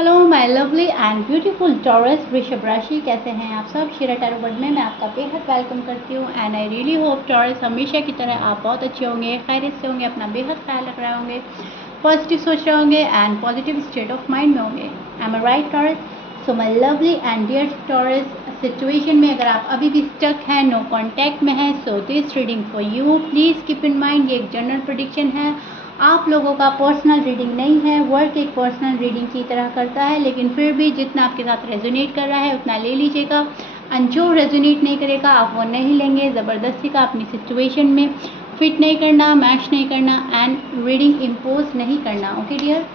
Hello my lovely and beautiful taurus वृषभ राशि, कैसे हैं आप सब। शिरा टैरो वर्ल्ड में मैं आपका बेहद वेलकम करती हूँ and I really hope taurus हमेशा की तरह आप बहुत अच्छे होंगे, खैरियत से होंगे, अपना बेहद ख्याल रख रहे होंगे, पॉजिटिव सोच रहे होंगे and positive state of mind में होंगे। I am right Taurus. So my lovely and dear Taurus, situation में अगर आप अभी भी स्टक हैं, नो कॉन्टैक्ट में है, so this reading for you. Please keep in mind ये एक जनरल प्रेडिक्शन है, आप लोगों का पर्सनल रीडिंग नहीं है। वर्क एक पर्सनल रीडिंग की तरह करता है, लेकिन फिर भी जितना आपके साथ रेजोनेट कर रहा है उतना ले लीजिएगा एंड जो रेजोनेट नहीं करेगा आप वो नहीं लेंगे। ज़बरदस्ती का अपनी सिचुएशन में फिट नहीं करना, मैच नहीं करना एंड रीडिंग इम्पोज नहीं करना। Okay dear.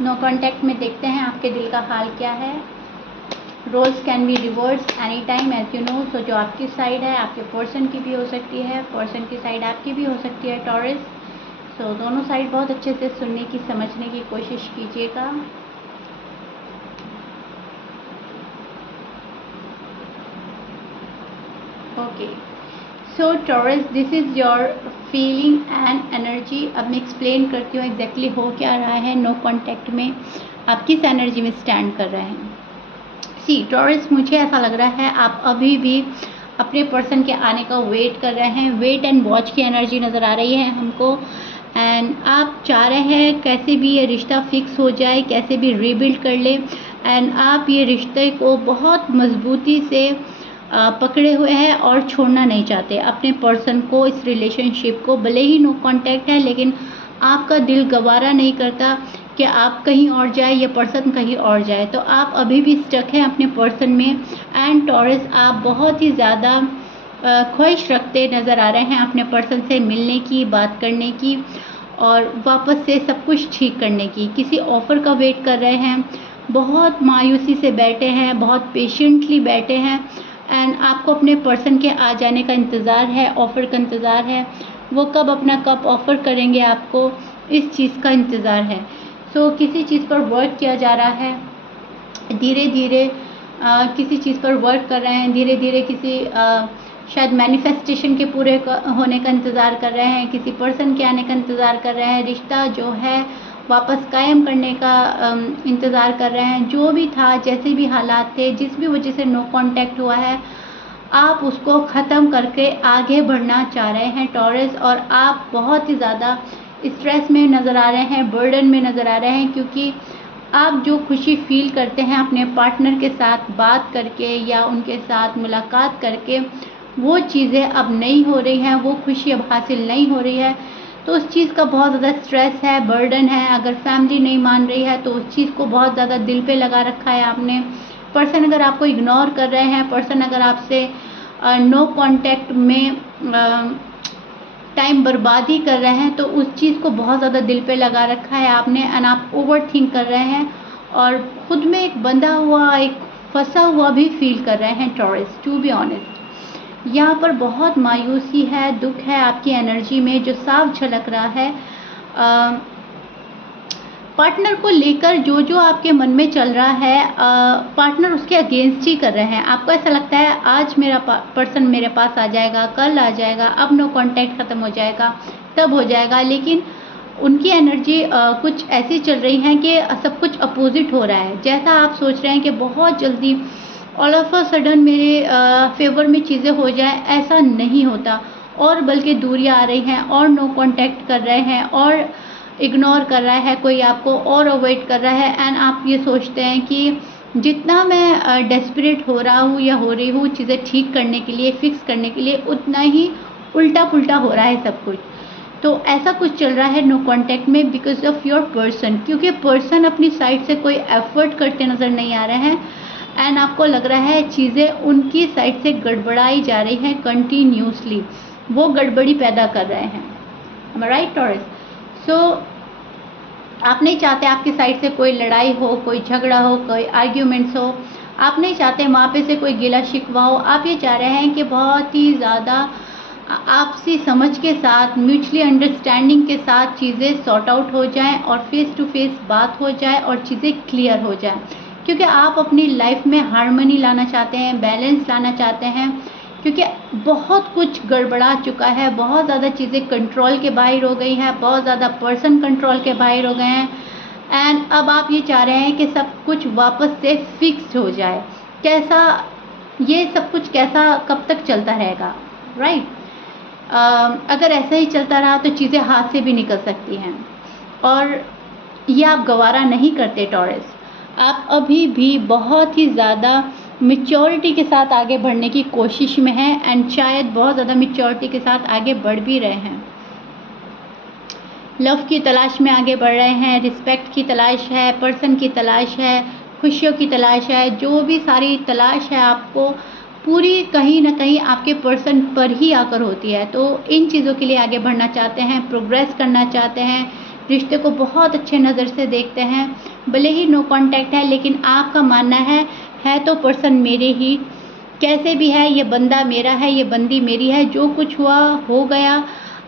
नो कॉन्टैक्ट में देखते हैं आपके दिल का हाल क्या है। Roles can be reverse any time as you know. So जो आपकी साइड है आपके पर्सन की भी हो सकती है, पर्सन की साइड आपकी भी हो सकती है टॉरस। सो दोनों साइड बहुत अच्छे से सुनने की, समझने की कोशिश कीजिएगा। Okay, so taurus this is your feeling and energy. अब मैं एक्सप्लेन करती हूँ एग्जैक्टली हो क्या रहा है। नो कॉन्टैक्ट में आप किस एनर्जी में स्टैंड कर रहे हैं। सी टॉरस, मुझे ऐसा लग रहा है आप अभी भी अपने पर्सन के आने का वेट कर रहे हैं। वेट एंड वॉच की एनर्जी नज़र आ रही है हमको एंड आप चाह रहे हैं कैसे भी ये रिश्ता फिक्स हो जाए, कैसे भी रीबिल्ड कर ले एंड आप ये रिश्ते को बहुत मजबूती से पकड़े हुए हैं और छोड़ना नहीं चाहते अपने पर्सन को, इस रिलेशनशिप को। भले ही नो कॉन्टैक्ट है लेकिन आपका दिल गवारा नहीं करता कि आप कहीं और जाए या पर्सन कहीं और जाए, तो आप अभी भी स्टक हैं अपने पर्सन में एंड टॉरस आप बहुत ही ज़्यादा ख्वाहिश रखते नज़र आ रहे हैं अपने पर्सन से मिलने की, बात करने की और वापस से सब कुछ ठीक करने की। किसी ऑफ़र का वेट कर रहे हैं, बहुत मायूसी से बैठे हैं, बहुत पेशेंटली बैठे हैं एंड आपको अपने पर्सन के आ जाने का इंतज़ार है, ऑफ़र का इंतज़ार है। वो कब अपना कप ऑफ़र करेंगे आपको, इस चीज़ का इंतज़ार है। सो किसी चीज़ पर वर्क किया जा रहा है, धीरे धीरे किसी चीज़ पर वर्क कर रहे हैं, धीरे धीरे किसी शायद मैनिफेस्टेशन के पूरे होने का इंतज़ार कर रहे हैं, किसी पर्सन के आने का इंतज़ार कर रहे हैं, रिश्ता जो है वापस कायम करने का इंतज़ार कर रहे हैं। जो भी था, जैसे भी हालात थे, जिस भी वजह से नो कॉन्टैक्ट हुआ है, आप उसको ख़त्म करके आगे बढ़ना चाह रहे हैं टॉरस। और आप बहुत ही ज़्यादा स्ट्रेस में नज़र आ रहे हैं, बर्डन में नज़र आ रहे हैं, क्योंकि आप जो खुशी फील करते हैं अपने पार्टनर के साथ बात करके या उनके साथ मुलाकात करके, वो चीज़ें अब नहीं हो रही हैं, वो खुशी अब हासिल नहीं हो रही है। तो उस चीज़ का बहुत ज़्यादा स्ट्रेस है, बर्डन है। अगर फैमिली नहीं मान रही है तो उस चीज़ को बहुत ज़्यादा दिल पे लगा रखा है आपने। पर्सन अगर आपको इग्नोर कर रहे हैं, पर्सन अगर आपसे नो कॉन्टैक्ट में टाइम बर्बादी कर रहे हैं, तो उस चीज़ को बहुत ज़्यादा दिल पे लगा रखा है आपने एंड आप ओवर थिंक कर रहे हैं और ख़ुद में एक बंधा हुआ, एक फंसा हुआ भी फील कर रहे हैं टॉरस। टू बी ऑनेस्ट, यहाँ पर बहुत मायूसी है, दुख है आपकी एनर्जी में जो साफ झलक रहा है। पार्टनर को लेकर जो जो आपके मन में चल रहा है, पार्टनर उसके अगेंस्ट ही कर रहे हैं। आपको ऐसा लगता है आज मेरा पर्सन मेरे पास आ जाएगा, कल आ जाएगा, अब नो कॉन्टैक्ट ख़त्म हो जाएगा, तब हो जाएगा, लेकिन उनकी एनर्जी कुछ ऐसी चल रही है कि सब कुछ अपोजिट हो रहा है। जैसा आप सोच रहे हैं कि बहुत जल्दी ऑल ऑफ अ सडन मेरे फेवर में चीज़ें हो जाए, ऐसा नहीं होता और बल्कि दूरियां आ रही हैं और नो कॉन्टैक्ट कर रहे हैं और इग्नोर कर रहा है कोई आपको और अवॉइड कर रहा है एंड आप ये सोचते हैं कि जितना मैं डेस्परेट हो रहा हूँ या हो रही हूँ चीज़ें ठीक करने के लिए, फिक्स करने के लिए, उतना ही उल्टा पुल्टा हो रहा है सब कुछ। तो ऐसा कुछ चल रहा है नो कॉन्टैक्ट में बिकॉज ऑफ योर पर्सन, क्योंकि पर्सन अपनी साइड से कोई एफर्ट करते नज़र नहीं आ रहे हैं एंड आपको लग रहा है चीज़ें उनकी साइड से गड़बड़ाई जा रही हैं कंटिन्यूसली, वो गड़बड़ी पैदा कर रहे हैं। am I right टॉरस? सो आप नहीं चाहते आपकी साइड से कोई लड़ाई हो, कोई झगड़ा हो, कोई आर्ग्यूमेंट्स हो, आप नहीं चाहते वहाँ पे से कोई गिला शिकवा हो। आप ये चाह रहे हैं कि बहुत ही ज़्यादा आपसी समझ के साथ, म्यूचुअली अंडरस्टैंडिंग के साथ चीज़ें सॉर्ट आउट हो जाएं और फेस टू फेस बात हो जाए और चीज़ें क्लियर हो जाएं, क्योंकि आप अपनी लाइफ में हार्मनी लाना चाहते हैं, बैलेंस लाना चाहते हैं। क्योंकि बहुत कुछ गड़बड़ा चुका है, बहुत ज़्यादा चीज़ें कंट्रोल के बाहर हो गई हैं, बहुत ज़्यादा पर्सन कंट्रोल के बाहर हो गए हैं। एंड अब आप ये चाह रहे हैं कि सब कुछ वापस से फिक्स हो जाए। कैसा ये सब कुछ कैसा कब तक चलता रहेगा, राइट? अगर ऐसा ही चलता रहा तो चीज़ें हाथ से भी निकल सकती हैं, और ये आप गवारा नहीं करते टॉरस। आप अभी भी बहुत ही ज़्यादा मैच्योरिटी के साथ आगे बढ़ने की कोशिश में हैं, एंड शायद बहुत ज़्यादा मैच्योरिटी के साथ आगे बढ़ भी रहे हैं। लव की तलाश में आगे बढ़ रहे हैं, रिस्पेक्ट की तलाश है, पर्सन की तलाश है, खुशियों की तलाश है। जो भी सारी तलाश है आपको पूरी कहीं ना कहीं आपके पर्सन पर ही आकर होती है। तो इन चीज़ों के लिए आगे बढ़ना चाहते हैं, प्रोग्रेस करना चाहते हैं, रिश्ते को बहुत अच्छे नज़र से देखते हैं। भले ही नो कांटेक्ट है, लेकिन आपका मानना है तो पर्सन मेरे ही, कैसे भी है, ये बंदा मेरा है, ये बंदी मेरी है। जो कुछ हुआ हो गया,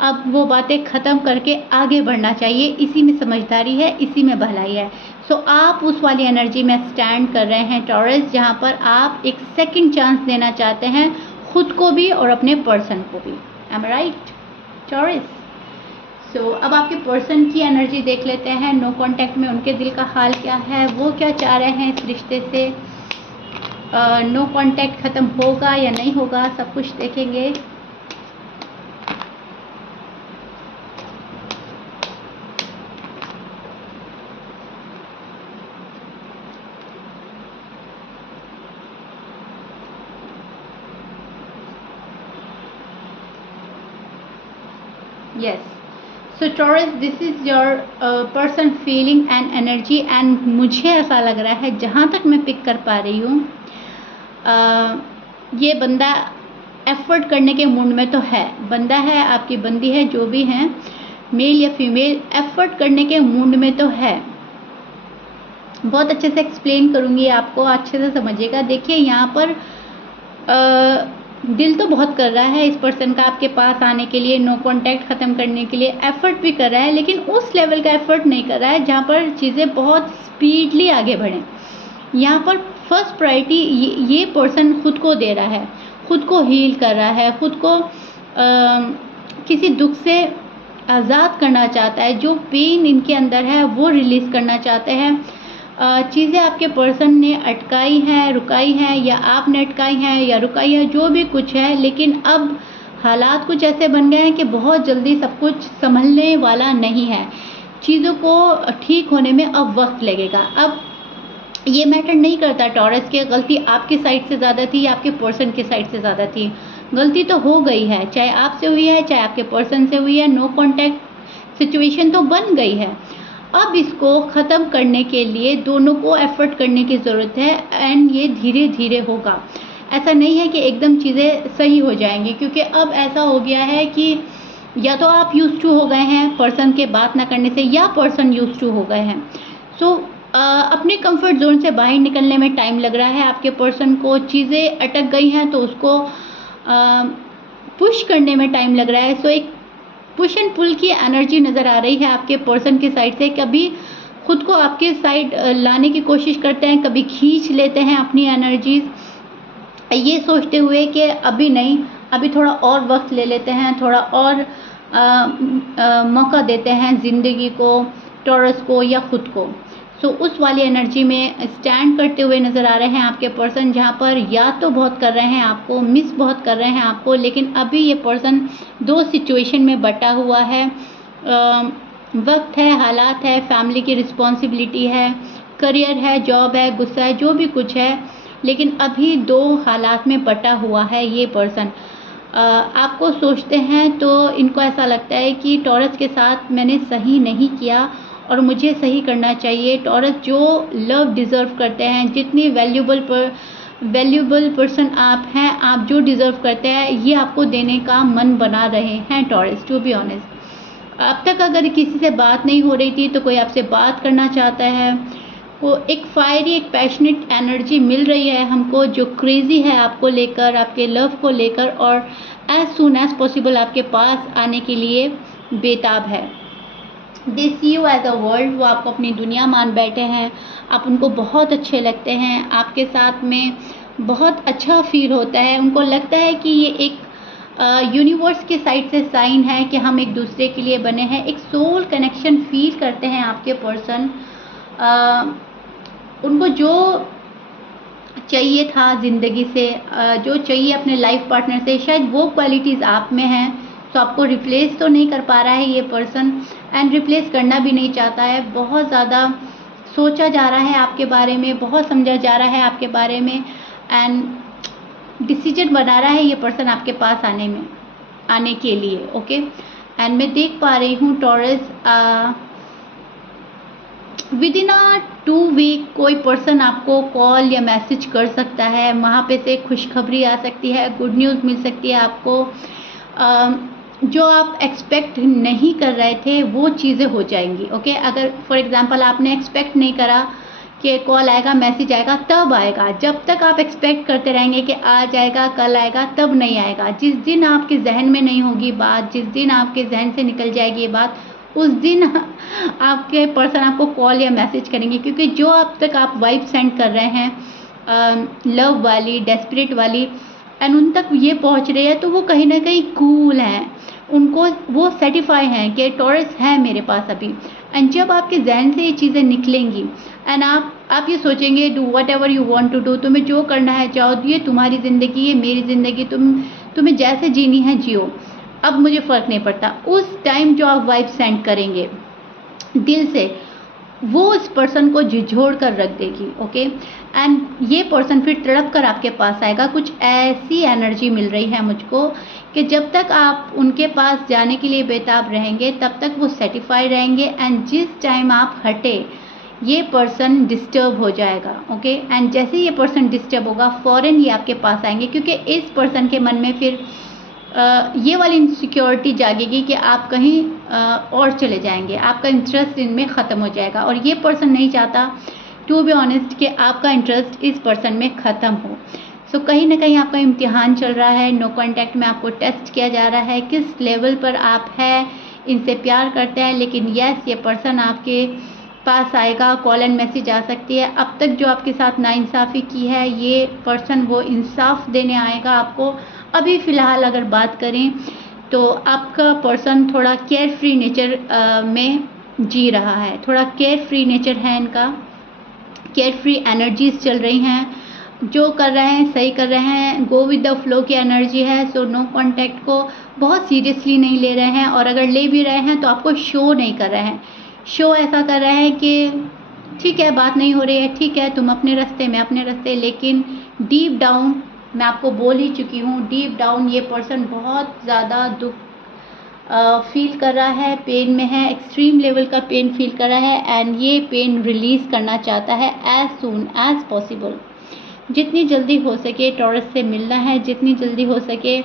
अब वो बातें ख़त्म करके आगे बढ़ना चाहिए। इसी में समझदारी है, इसी में भलाई है। सो आप उस वाली एनर्जी में स्टैंड कर रहे हैं टॉरस, जहाँ पर आप एक सेकंड चांस देना चाहते हैं, खुद को भी और अपने पर्सन को भी। M I right Taurus? सो अब आपके पर्सन की एनर्जी देख लेते हैं। नो कांटेक्ट में उनके दिल का हाल क्या है, वो क्या चाह रहे हैं इस रिश्ते से। नो कांटेक्ट ख़त्म होगा या नहीं होगा, सब कुछ देखेंगे। Yes. So Taurus, this is your person feeling and energy, and मुझे ऐसा लग रहा है, जहाँ तक मैं पिक कर पा रही हूँ, ये बंदा एफर्ट करने के मूड में तो है। बंदा है, आपकी बंदी है, जो भी हैं, मेल या फीमेल, एफर्ट करने के मूड में तो है। बहुत अच्छे से एक्सप्लेन करूँगी आपको, अच्छे से समझिएगा। देखिए यहाँ पर दिल तो बहुत कर रहा है इस पर्सन का आपके पास आने के लिए, नो कांटेक्ट ख़त्म करने के लिए एफर्ट भी कर रहा है, लेकिन उस लेवल का एफर्ट नहीं कर रहा है जहाँ पर चीज़ें बहुत स्पीडली आगे बढ़ें। यहाँ पर फर्स्ट प्रायोरिटी ये पर्सन खुद को दे रहा है, खुद को हील कर रहा है, खुद को किसी दुख से आज़ाद करना चाहता है। जो पेन इनके अंदर है वो रिलीज़ करना चाहते हैं। चीज़ें आपके पर्सन ने अटकाई हैं, रुकाई हैं, या आपने अटकाई हैं या रुकाई है, जो भी कुछ है, लेकिन अब हालात कुछ ऐसे बन गए हैं कि बहुत जल्दी सब कुछ संभलने वाला नहीं है। चीज़ों को ठीक होने में अब वक्त लगेगा। अब ये मैटर नहीं करता टॉरस की गलती आपकी साइड से ज़्यादा थी या आपके पर्सन की साइड से ज़्यादा थी। गलती तो हो गई है, चाहे आपसे हुई है, चाहे आपके पर्सन से हुई है। नो कॉन्टैक्ट सिचुएशन तो बन गई है। अब इसको ख़त्म करने के लिए दोनों को एफर्ट करने की ज़रूरत है, एंड ये धीरे धीरे होगा। ऐसा नहीं है कि एकदम चीज़ें सही हो जाएंगी, क्योंकि अब ऐसा हो गया है कि या तो आप यूज़ टू हो गए हैं पर्सन के बात ना करने से, या पर्सन यूज़ टू हो गए हैं। सो अपने कंफर्ट जोन से बाहर निकलने में टाइम लग रहा है आपके पर्सन को। चीज़ें अटक गई हैं तो उसको पुश करने में टाइम लग रहा है। सो एक पुश एंड पुल की एनर्जी नज़र आ रही है आपके पर्सन की साइड से। कभी खुद को आपके साइड लाने की कोशिश करते हैं, कभी खींच लेते हैं अपनी एनर्जीज, ये सोचते हुए कि अभी नहीं, अभी थोड़ा और वक्त ले लेते हैं, थोड़ा और मौका देते हैं ज़िंदगी को, टॉरस को या खुद को। सो उस वाली एनर्जी में स्टैंड करते हुए नज़र आ रहे हैं आपके पर्सन, जहाँ पर याद तो बहुत कर रहे हैं आपको, मिस बहुत कर रहे हैं आपको, लेकिन अभी ये पर्सन दो सिचुएशन में बटा हुआ है। वक्त है, हालात है, फैमिली की रिस्पॉन्सिबिलिटी है, करियर है, जॉब है, गुस्सा है, जो भी कुछ है, लेकिन अभी दो हालात में बटा हुआ है ये पर्सन। आपको सोचते हैं तो इनको ऐसा लगता है कि टॉरस के साथ मैंने सही नहीं किया और मुझे सही करना चाहिए। टॉरस जो लव डिज़र्व करते हैं, जितनी वैल्यूबल पर्सन आप हैं, आप जो डिज़र्व करते हैं, ये आपको देने का मन बना रहे हैं टॉरस। टू बी ऑनेस्ट, अब तक अगर किसी से बात नहीं हो रही थी तो कोई आपसे बात करना चाहता है। को एक फायरी, एक पैशनेट एनर्जी मिल रही है हमको, जो क्रेज़ी है आपको लेकर, आपके लव को लेकर, और एज सून एज पॉसिबल आपके पास आने के लिए बेताब है। दे सी यू एज अ वर्ल्ड, वो आपको अपनी दुनिया मान बैठे हैं, आप उनको बहुत अच्छे लगते हैं, आपके साथ में बहुत अच्छा फील होता है, उनको लगता है कि ये एक यूनिवर्स के साइड से साइन है कि हम एक दूसरे के लिए बने हैं। एक सोल कनेक्शन फील करते हैं आपके पर्सन। उनको जो चाहिए था ज़िंदगी से, जो चाहिए अपने लाइफ पार्टनर से, शायद वो क्वालिटीज़ आप में हैं। तो आपको रिप्लेस तो नहीं कर पा रहा है ये पर्सन, एंड रिप्लेस करना भी नहीं चाहता है। बहुत ज़्यादा सोचा जा रहा है आपके बारे में, बहुत समझा जा रहा है आपके बारे में, एंड डिसीजन बना रहा है ये पर्सन आपके पास आने के लिए। ओके, एंड मैं देख पा रही हूँ टॉरस, विद इन 2 वीक कोई पर्सन आपको कॉल या मैसेज कर सकता है। वहाँ पे से खुशखबरी आ सकती है, गुड न्यूज़ मिल सकती है आपको। जो आप एक्सपेक्ट नहीं कर रहे थे वो चीज़ें हो जाएंगी। ओके, अगर फॉर एग्जांपल आपने एक्सपेक्ट नहीं करा कि कॉल आएगा, मैसेज आएगा, तब आएगा। जब तक आप एक्सपेक्ट करते रहेंगे कि आज आएगा, कल आएगा, तब नहीं आएगा। जिस दिन आपके जहन में नहीं होगी बात, जिस दिन आपके जहन से निकल जाएगी ये बात, उस दिन आपके पर्सन आपको कॉल या मैसेज करेंगे। क्योंकि जो अब तक आप वाइब सेंड कर रहे हैं लव वाली, डेस्परेट वाली, एंड उन तक ये पहुंच रही है, तो वो कहीं ना कहीं कूल हैं, उनको वो सेटिफाई हैं कि टॉरस है मेरे पास अभी। एंड जब आपके जहन से ये चीज़ें निकलेंगी एंड आप ये सोचेंगे do whatever you want to do, तुम्हें जो करना है चाहो, ये तुम्हारी ज़िंदगी, ये मेरी ज़िंदगी, तुम्हें जैसे जीनी है जियो, अब मुझे फ़र्क नहीं पड़ता। उस टाइम जो आप वाइब सेंड करेंगे दिल से, वो उस पर्सन को झिझोड़ कर रख देगी। ओके, एंड ये पर्सन फिर तड़प कर आपके पास आएगा। कुछ ऐसी एनर्जी मिल रही है मुझको कि जब तक आप उनके पास जाने के लिए बेताब रहेंगे तब तक वो सेटिस्फाई रहेंगे, एंड जिस टाइम आप हटे ये पर्सन डिस्टर्ब हो जाएगा। ओके, एंड जैसे ये पर्सन डिस्टर्ब होगा फ़ौरन ये आपके पास आएंगे, क्योंकि इस पर्सन के मन में फिर ये वाली इनसिक्योरिटी जागेगी कि आप कहीं और चले जाएंगे, आपका इंटरेस्ट इनमें ख़त्म हो जाएगा। और ये पर्सन नहीं चाहता टू बी ऑनेस्ट कि आपका इंटरेस्ट इस पर्सन में ख़त्म हो। सो कहीं ना कहीं आपका इम्तिहान चल रहा है, नो कांटेक्ट में आपको टेस्ट किया जा रहा है किस लेवल पर आप हैं, इनसे प्यार करते हैं। लेकिन यस, ये पर्सन आपके पास आएगा, कॉल एंड मैसेज आ सकती है। अब तक जो आपके साथ नाइंसाफ़ी की है ये पर्सन वो इंसाफ देने आएगा आपको। अभी फ़िलहाल अगर बात करें तो आपका पर्सन थोड़ा केयर फ्री नेचर में जी रहा है, थोड़ा केयर फ्री नेचर है इनका, केयर फ्री एनर्जीज चल रही हैं, जो कर रहे हैं सही कर रहे हैं, गो विद द फ्लो की एनर्जी है। सो नो कांटेक्ट को बहुत सीरियसली नहीं ले रहे हैं, और अगर ले भी रहे हैं तो आपको शो नहीं कर रहे हैं। शो ऐसा कर रहे हैं कि ठीक है बात नहीं हो रही है, ठीक है तुम अपने रास्ते में अपने रास्ते, लेकिन डीप डाउन मैं आपको बोल ही चुकी हूँ, डीप डाउन ये पर्सन बहुत ज़्यादा दुख फील कर रहा है, पेन में है, एक्सट्रीम लेवल का पेन फील कर रहा है, एंड ये पेन रिलीज़ करना चाहता है एज सून एज पॉसिबल। जितनी जल्दी हो सके टॉरस से मिलना है, जितनी जल्दी हो सके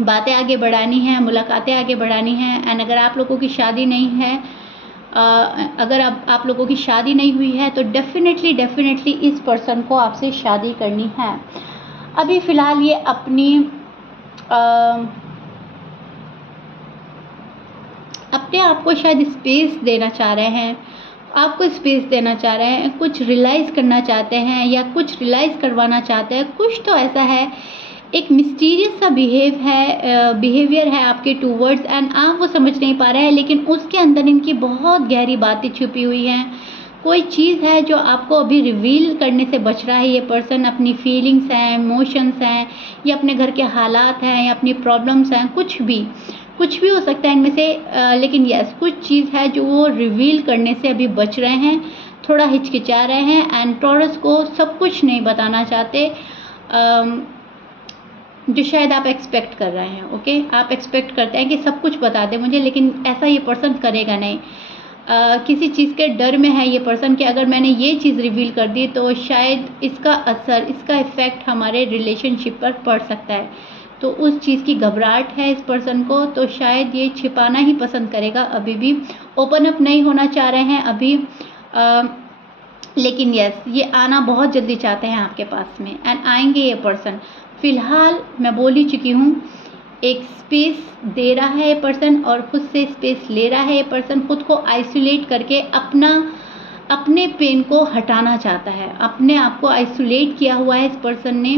बातें आगे बढ़ानी है, मुलाकातें आगे बढ़ानी हैं। एंड अगर आप लोगों की शादी नहीं है, अगर आप लोगों की शादी नहीं हुई है तो डेफिनेटली इस पर्सन को आपसे शादी करनी है। अभी फ़िलहाल ये अपने आप को शायद स्पेस देना चाह रहे हैं, आपको स्पेस देना चाह रहे हैं, कुछ रियलाइज़ करना चाहते हैं या कुछ रियलाइज़ करवाना चाहते हैं। कुछ तो ऐसा है, एक मिस्टीरियस सा बिहेवियर है आपके टूवर्ड्स, एंड आप वो समझ नहीं पा रहे हैं, लेकिन उसके अंदर इनकी बहुत गहरी बातें छुपी हुई हैं। कोई चीज़ है जो आपको अभी रिवील करने से बच रहा है ये पर्सन। अपनी फीलिंग्स हैं, इमोशंस हैं, या अपने घर के हालात हैं, या अपनी प्रॉब्लम्स हैं, कुछ भी हो सकता है इनमें से। लेकिन यस, कुछ चीज़ है जो वो रिवील करने से अभी बच रहे हैं, थोड़ा हिचकिचा रहे हैं, एंड टॉरस को सब कुछ नहीं बताना चाहते जो शायद आप एक्सपेक्ट कर रहे हैं। ओके, आप एक्सपेक्ट करते हैं कि सब कुछ बता दे मुझे, लेकिन ऐसा ये पर्सन करेगा नहीं। किसी चीज़ के डर में है ये पर्सन कि अगर मैंने ये चीज़ रिवील कर दी तो शायद इसका असर, इसका इफ़ेक्ट हमारे रिलेशनशिप पर पड़ सकता है। तो उस चीज़ की घबराहट है इस पर्सन को, तो शायद ये छिपाना ही पसंद करेगा, अभी भी ओपन अप नहीं होना चाह रहे हैं अभी। लेकिन यस, ये आना बहुत जल्दी चाहते हैं आपके पास में, एंड आएंगे ये पर्सन। फ़िलहाल मैं बोल ही चुकी हूँ, एक स्पेस दे रहा है ये पर्सन और खुद से स्पेस ले रहा है ये पर्सन। खुद को आइसोलेट करके अपना अपने पेन को हटाना चाहता है, अपने आप को आइसोलेट किया हुआ है इस पर्सन ने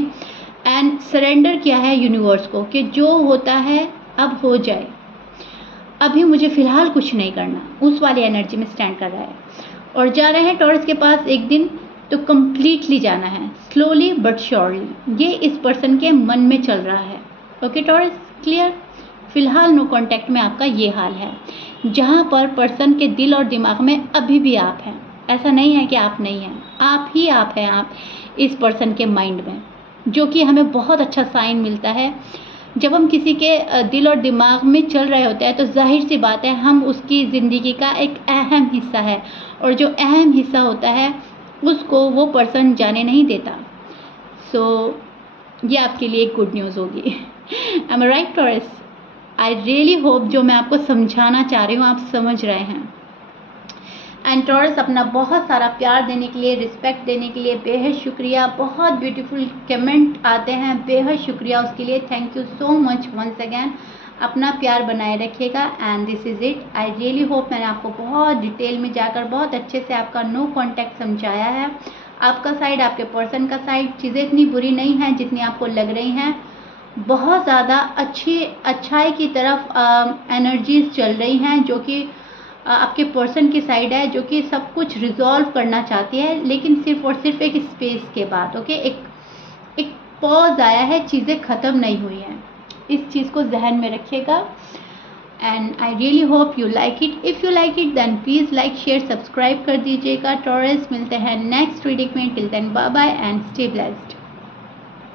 एंड सरेंडर किया है यूनिवर्स को कि जो होता है अब हो जाए, अभी मुझे फ़िलहाल कुछ नहीं करना, उस वाली एनर्जी में स्टैंड कर रहा है। और जा रहे हैं टॉरस के पास एक दिन, तो कम्प्लीटली जाना है, स्लोली बट श्योरली। ये इस पर्सन के मन में चल रहा है। Okay taurus, clear? फ़िलहाल नो कॉन्टैक्ट में आपका ये हाल है, जहाँ पर पर्सन के दिल और दिमाग में अभी भी आप हैं। ऐसा नहीं है कि आप नहीं हैं, आप ही आप हैं, आप इस पर्सन के माइंड में, जो कि हमें बहुत अच्छा साइन मिलता है। जब हम किसी के दिल और दिमाग में चल रहे होते हैं तो जाहिर सी बात है हम उसकी ज़िंदगी का एक अहम हिस्सा है, और जो अहम हिस्सा होता है उसको वो पर्सन जाने नहीं देता। सो ये आपके लिए एक गुड न्यूज़ होगी। Am I right Taurus? I really hope जो मैं आपको समझाना चाह रही हूँ आप समझ रहे हैं। एंड टॉरस, अपना बहुत सारा प्यार देने के लिए, रिस्पेक्ट देने के लिए बेहद शुक्रिया। बहुत ब्यूटीफुल कमेंट आते हैं, बेहद शुक्रिया उसके लिए। Thank you so much once again. अपना प्यार बनाए रखिएगा and this is it. I really hope मैंने आपको बहुत डिटेल में जाकर बहुत अच्छे से आपका नो कॉन्टैक्ट समझाया है। आपका साइड, आपके पर्सन का साइड, चीज़ें इतनी बुरी नहीं हैं जितनी आपको लग रही हैं। बहुत ज़्यादा अच्छाई की तरफ एनर्जीज चल रही हैं, जो कि आपके पर्सन की साइड है, जो कि सब कुछ रिजॉल्व करना चाहती है, लेकिन सिर्फ और सिर्फ एक स्पेस के बाद। ओके, एक पॉज आया है, चीज़ें ख़त्म नहीं हुई हैं। इस चीज़ को जहन में रखिएगा and I really hope you like it. If you like it then please like, share, subscribe कर दीजिएगा। टॉरस, मिलते हैं नेक्स्ट रीडिंग में। Till then bye bye and stay blessed.